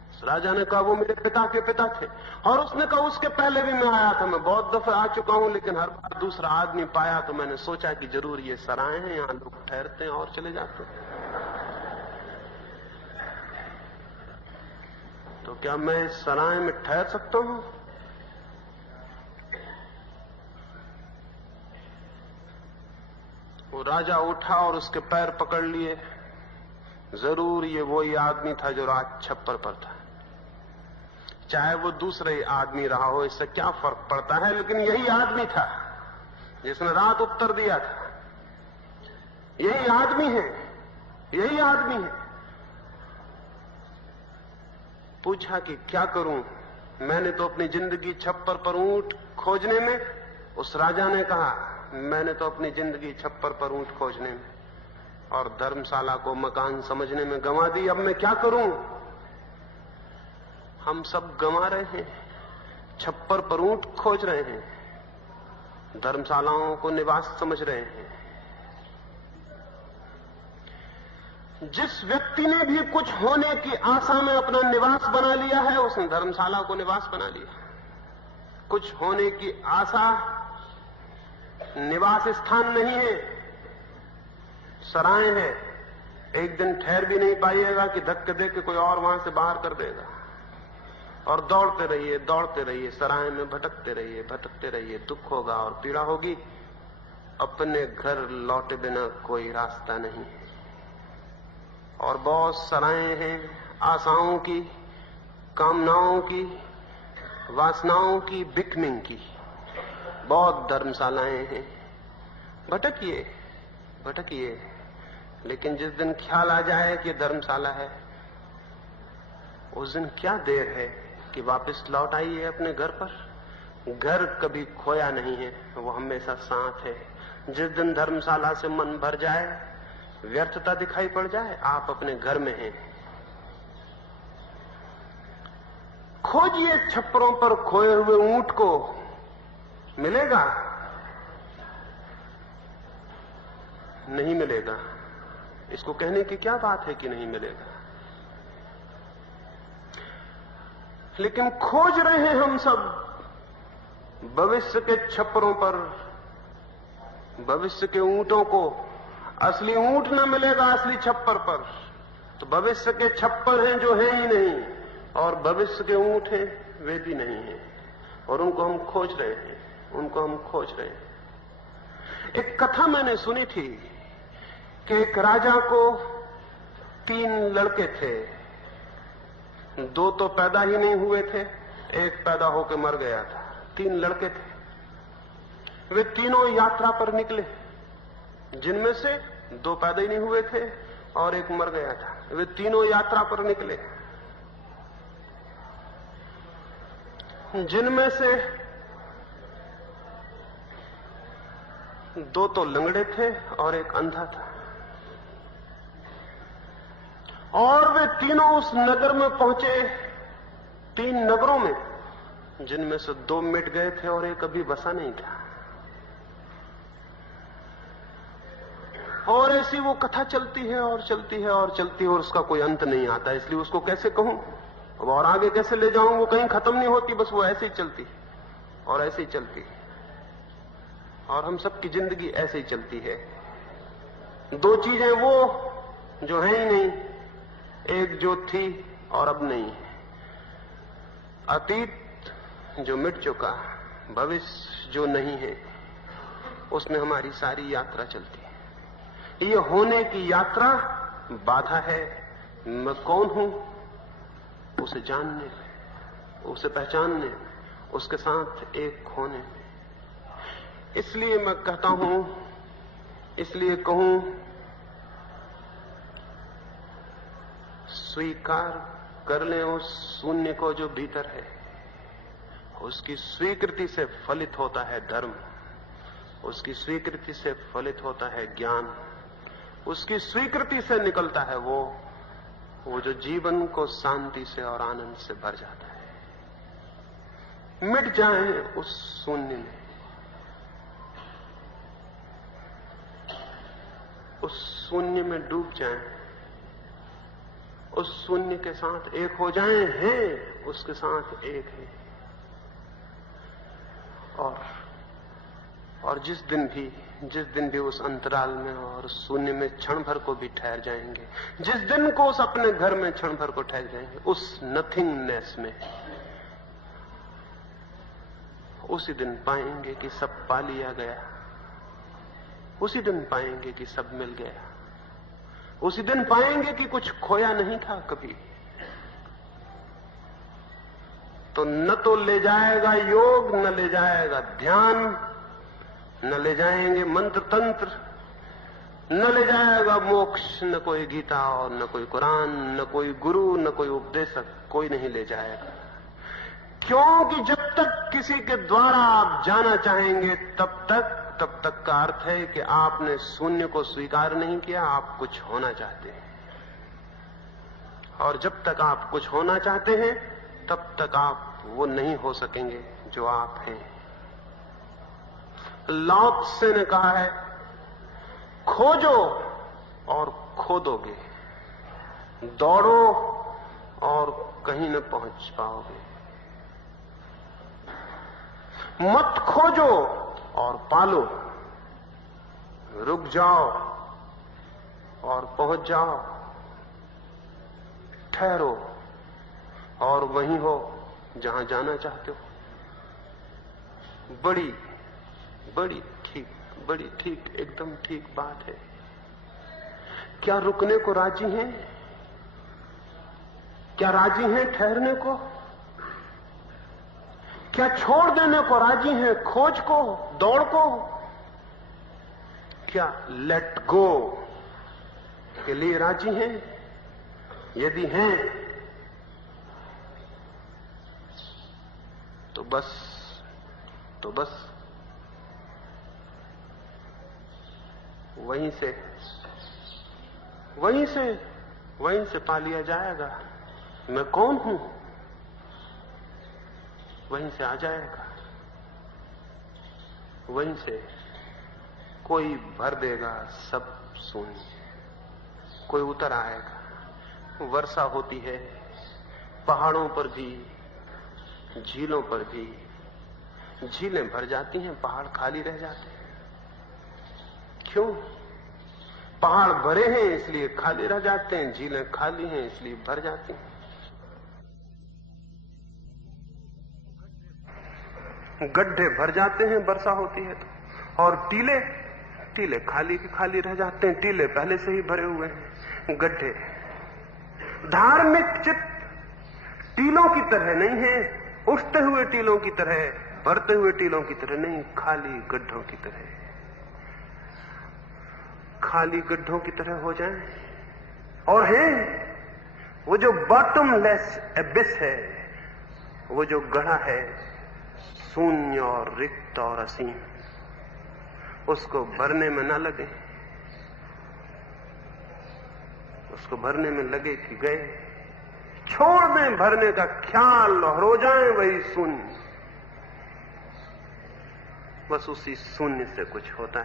उस राजा ने कहा, वो मेरे पिता के पिता थे। और उसने कहा, उसके पहले भी मैं आया था, मैं बहुत दफे आ चुका हूं, लेकिन हर बार दूसरा आदमी पाया तो मैंने सोचा कि जरूर ये सराय हैं, यहां लोग ठहरते हैं और चले जाते हैं। तो क्या मैं इस सराय में ठहर सकता हूं? वो राजा उठा और उसके पैर पकड़ लिए। जरूर ये वही आदमी था जो रात छप्पर पर था। चाहे वो दूसरे आदमी रहा हो, इससे क्या फर्क पड़ता है, लेकिन यही आदमी था जिसने रात उत्तर दिया था। यही आदमी है, यही आदमी है। पूछा कि क्या करूं, मैंने तो अपनी जिंदगी छप्पर पर ऊंट खोजने में, उस राजा ने कहा, मैंने तो अपनी जिंदगी छप्पर पर ऊंट खोजने में और धर्मशाला को मकान समझने में गंवा दी। अब मैं क्या करूं? हम सब गंवा रहे हैं, छप्पर पर ऊंट खोज रहे हैं, धर्मशालाओं को निवास समझ रहे हैं। जिस व्यक्ति ने भी कुछ होने की आशा में अपना निवास बना लिया है, उसने धर्मशाला को निवास बना लिया। कुछ होने की आशा निवास स्थान नहीं है, सराय है। एक दिन ठहर भी नहीं पाइएगा कि धक्के दे के कोई और वहां से बाहर कर देगा। और दौड़ते रहिए, सराय में भटकते रहिए, दुख होगा और पीड़ा होगी। अपने घर लौटे बिना कोई रास्ता नहीं है। और बहुत सराएं हैं, आशाओं की, कामनाओं की, वासनाओं की, बिकमिंग की। बहुत धर्मशालाएं हैं। भटकिए, लेकिन जिस दिन ख्याल आ जाए कि धर्मशाला है, उस दिन क्या देर है कि वापस लौट आइए अपने घर पर। घर कभी खोया नहीं है, वो हमेशा साथ है। जिस दिन धर्मशाला से मन भर जाए, व्यर्थता दिखाई पड़ जाए, आप अपने घर में हैं। खोजिए छप्परों पर खोए हुए ऊंट को, मिलेगा? नहीं मिलेगा। इसको कहने की क्या बात है कि नहीं मिलेगा? लेकिन खोज रहे हैं हम सब भविष्य के छप्परों पर, भविष्य के ऊंटों को। असली ऊंट न मिलेगा असली छप्पर पर, तो भविष्य के छप्पर हैं जो हैं ही नहीं, और भविष्य के ऊंट हैं वे भी नहीं हैं, और उनको हम खोज रहे हैं। एक कथा मैंने सुनी थी कि एक राजा को 3 लड़के थे। 2 तो पैदा ही नहीं हुए थे, एक पैदा होकर मर गया था। 3 लड़के थे। वे तीनों यात्रा पर निकले, जिनमें से 2 पैदा ही नहीं हुए थे और एक मर गया था। वे तीनों यात्रा पर निकले, जिनमें से 2 तो लंगड़े थे और एक अंधा था। और वे तीनों उस नगर में पहुंचे, 3 नगरों में, जिनमें से 2 मिट गए थे और एक अभी बसा नहीं था। और ऐसी वो कथा चलती है और उसका कोई अंत नहीं आता। इसलिए उसको कैसे कहूं और आगे कैसे ले जाऊं, वो कहीं खत्म नहीं होती, बस वो ऐसे ही चलती और ऐसे ही चलती। और हम सबकी जिंदगी ऐसे ही चलती है। 2 चीजें वो जो है ही नहीं, एक जो थी और अब नहीं। अतीत जो मिट चुका, भविष्य जो नहीं है, उसमें हमारी सारी यात्रा चलती है। ये होने की यात्रा बाधा है मैं कौन हूं, उसे जानने में, उसे पहचानने में, उसके साथ एक होने में। इसलिए मैं कहता हूं, इसलिए कहूं, स्वीकार कर लें उस शून्य को जो भीतर है। उसकी स्वीकृति से फलित होता है धर्म। उसकी स्वीकृति से फलित होता है ज्ञान, उसकी स्वीकृति से निकलता है वो जो जीवन को शांति से और आनंद से भर जाता है। मिट जाएं उस शून्य में, उस शून्य में डूब जाएं, उस शून्य के साथ एक हो जाएं, हैं उसके साथ एक है। और जिस दिन भी उस अंतराल में और शून्य में क्षण भर को भी ठहर जाएंगे, जिस दिन को उस अपने घर में क्षण भर को ठहर जाएंगे, उस नथिंगनेस में, उसी दिन पाएंगे कि सब पा लिया गया, उसी दिन पाएंगे कि सब मिल गया, उसी दिन पाएंगे कि कुछ खोया नहीं था कभी। तो न तो ले जाएगा योग, न ले जाएगा ध्यान, न ले जाएंगे मंत्र तंत्र, न ले जाएगा मोक्ष, न कोई गीता और न कोई कुरान, न कोई गुरु, न कोई उपदेशक, कोई नहीं ले जाएगा। क्योंकि जब तक किसी के द्वारा आप जाना चाहेंगे तब तक का अर्थ है कि आपने शून्य को स्वीकार नहीं किया, आप कुछ होना चाहते हैं। और जब तक आप कुछ होना चाहते हैं तब तक आप वो नहीं हो सकेंगे जो आप हैं। लाओ त्से ने कहा है, खोजो और खोदोगे, दौड़ो और कहीं न पहुंच पाओगे। मत खोजो और पालो, रुक जाओ और पहुंच जाओ, ठहरो और वहीं हो जहां जाना चाहते हो। बड़ी ठीक एकदम ठीक बात है। क्या रुकने को राजी हैं? क्या राजी हैं ठहरने को? क्या छोड़ देने को राजी हैं खोज को, दौड़ को? क्या लेट गो के लिए राजी हैं? यदि हैं तो बस वहीं से पा लिया जाएगा मैं कौन हूं, वहीं से आ जाएगा, वहीं से कोई भर देगा सब शून्य, कोई उतर आएगा। वर्षा होती है पहाड़ों पर भी, झीलों पर भी, झीलें भर जाती हैं, पहाड़ खाली रह जाते हैं। क्यों? पहाड़ भरे हैं इसलिए खाली रह जाते हैं, झीलें खाली हैं इसलिए भर जाती हैं। गड्ढे भर जाते हैं वर्षा होती है तो, और टीले खाली के खाली रह जाते हैं, टीले पहले से ही भरे हुए हैं। गड्ढे धार्मिक चित्त टीलों की तरह नहीं है, उठते हुए टीलों की तरह, भरते हुए टीलों की तरह नहीं, खाली गड्ढों की तरह। खाली गड्ढों की तरह हो जाएं और हैं वो जो बॉटमलेस एबिस है, वो जो गढ़ा है शून्य और रिक्त और असीम, उसको भरने में न लगे, उसको भरने में लगे कि गए, छोड़ दें भरने का ख्याल और हो जाए वही शून्य। बस उसी शून्य से कुछ होता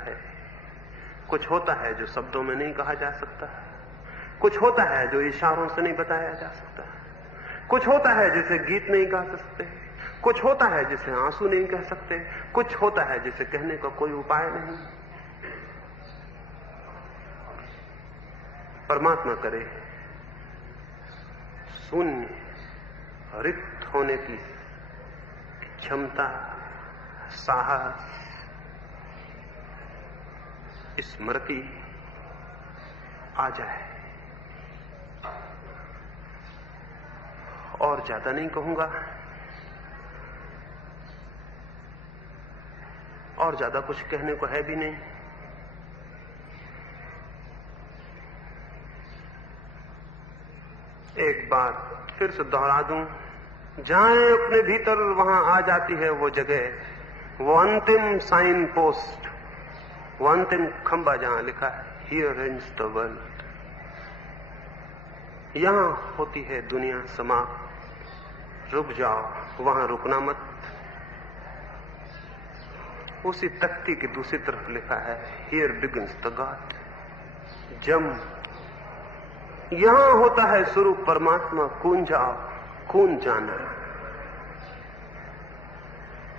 है जो शब्दों में नहीं कहा जा सकता, कुछ होता है जो इशारों से नहीं बताया जा सकता, कुछ होता है जिसे गीत नहीं गा सकते, कुछ होता है जिसे आंसू नहीं कह सकते, कुछ होता है जिसे कहने का कोई उपाय नहीं। परमात्मा करे शून्य रिक्त होने की क्षमता, साहस, स्मृति आ जाए। और ज्यादा नहीं कहूंगा, और ज्यादा कुछ कहने को है भी नहीं। एक बात फिर से दोहरा दूं, जाएं अपने भीतर, वहां आ जाती है वो जगह, वो अंतिम साइन पोस्ट वो अंतिम खंबा जहां लिखा है हियर एंड्स द वर्ल्ड, यहां होती है दुनिया समाप्त, रुक जाओ, वहां रुकना मत। उसी तख्ती की दूसरी तरफ लिखा है here begins the God, jump. यहां होता है स्वरूप परमात्मा, कून जाओ, कून जाना।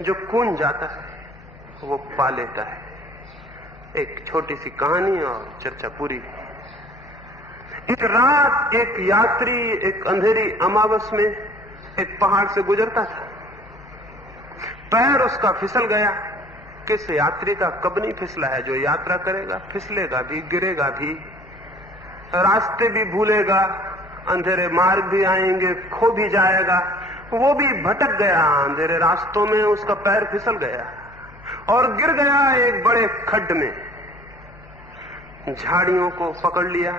जो कून जाता है वो पा लेता है। एक छोटी सी कहानी और चर्चा पूरी। एक रात एक यात्री एक अंधेरी अमावस में एक पहाड़ से गुजरता था। पैर उसका फिसल गया। किस यात्री का कब नहीं फिसला है? जो यात्रा करेगा फिसलेगा भी, गिरेगा भी, रास्ते भी भूलेगा, अंधेरे मार्ग भी आएंगे, खो भी जाएगा। वो भी भटक गया अंधेरे रास्तों में, उसका पैर फिसल गया और गिर गया एक बड़े खड्ड में। झाड़ियों को पकड़ लिया।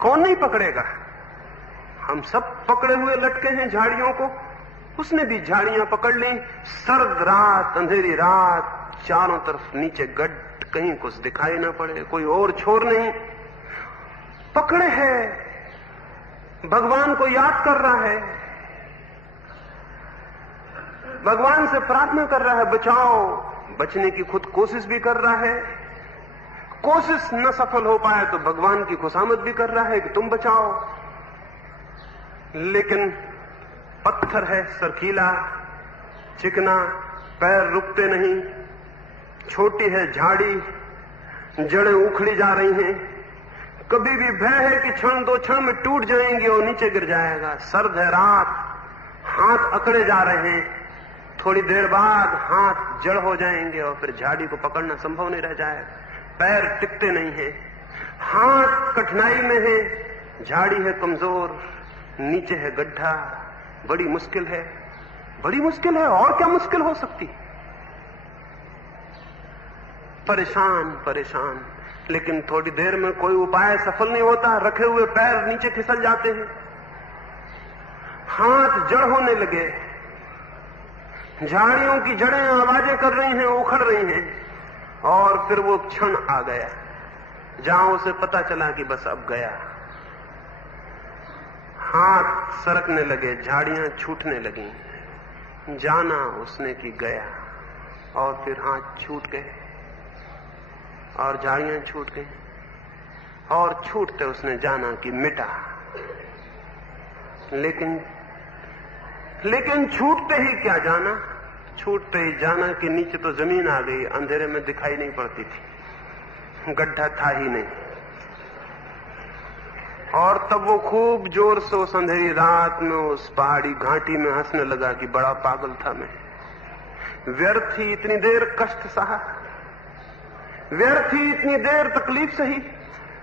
कौन नहीं पकड़ेगा? हम सब पकड़े हुए लटके हैं झाड़ियों को। उसने भी झाड़ियां पकड़ ली। सर्द रात, अंधेरी रात, चारों तरफ नीचे गड्ढ, कहीं कुछ दिखाई ना पड़े, कोई और छोर नहीं। पकड़े है, भगवान को याद कर रहा है, भगवान से प्रार्थना कर रहा है बचाओ। बचने की खुद कोशिश भी कर रहा है। कोशिश न सफल हो पाए तो भगवान की खुशामद भी कर रहा है कि तुम बचाओ। लेकिन पत्थर है, सरकीला, चिकना, पैर रुकते नहीं। छोटी है झाड़ी, जड़ें उखड़ी जा रही हैं। कभी भी भय है कि क्षण दो क्षण में टूट जाएंगी और नीचे गिर जाएगा। सर्द है रात, हाथ अकड़े जा रहे हैं। थोड़ी देर बाद हाथ जड़ हो जाएंगे और फिर झाड़ी को पकड़ना संभव नहीं रह जाएगा। पैर टिकते नहीं है, हाथ कठिनाई में है, झाड़ी है कमजोर, नीचे है गड्ढा। बड़ी मुश्किल है, बड़ी मुश्किल है। और क्या मुश्किल हो सकती? परेशान परेशान। लेकिन थोड़ी देर में कोई उपाय सफल नहीं होता। रखे हुए पैर नीचे फिसल जाते हैं, हाथ जड़ होने लगे, झाड़ियों की जड़ें आवाजें कर रही हैं, उखड़ रही हैं। और फिर वो क्षण आ गया जहां उसे पता चला कि बस अब गया। हाथ सरकने लगे, झाड़ियां छूटने लगी। जाना उसने कि गया, और फिर हाथ छूट गए और झाड़ियां छूट गई, और छूटते उसने जाना कि मिटा। लेकिन छूटते ही क्या जाना? छूटते ही जाना कि नीचे तो जमीन आ गई, अंधेरे में दिखाई नहीं पड़ती थी, गड्ढा था ही नहीं। और तब वो खूब जोर से उस अंधेरी रात में उस पहाड़ी घाटी में हंसने लगा कि बड़ा पागल था मैं। व्यर्थ ही इतनी देर कष्ट सहा, व्यर्थ ही इतनी देर तकलीफ सही,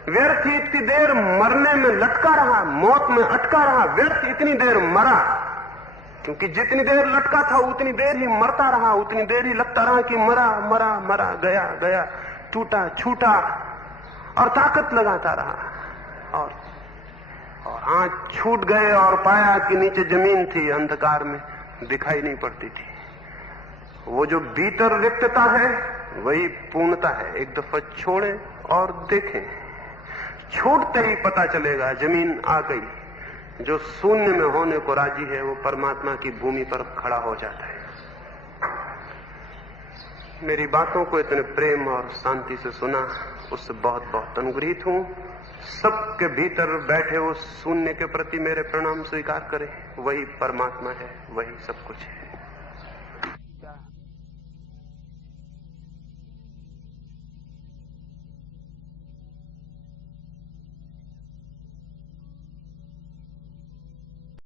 व्यर्थ ही इतनी देर मरने में लटका रहा, मौत में अटका रहा, व्यर्थ इतनी देर मरा। क्योंकि जितनी देर लटका था उतनी देर ही मरता रहा, उतनी देर ही लगता रहा कि मरा मरा मरा, गया गया, टूटा छूटा, और ताकत लगाता रहा। और हाथ छूट गए और पाया कि नीचे जमीन थी, अंधकार में दिखाई नहीं पड़ती थी। वो जो भीतर रिक्तता है वही पूर्णता है। एक दफा छोड़े और देखें, छोड़ते ही पता चलेगा जमीन आ गई। जो शून्य में होने को राजी है वो परमात्मा की भूमि पर खड़ा हो जाता है। मेरी बातों को इतने प्रेम और शांति से सुना, उससे बहुत बहुत अनुग्रहित हूं। सबके भीतर बैठे उस शून्य के प्रति मेरे प्रणाम स्वीकार करें। वही परमात्मा है, वही सब कुछ है।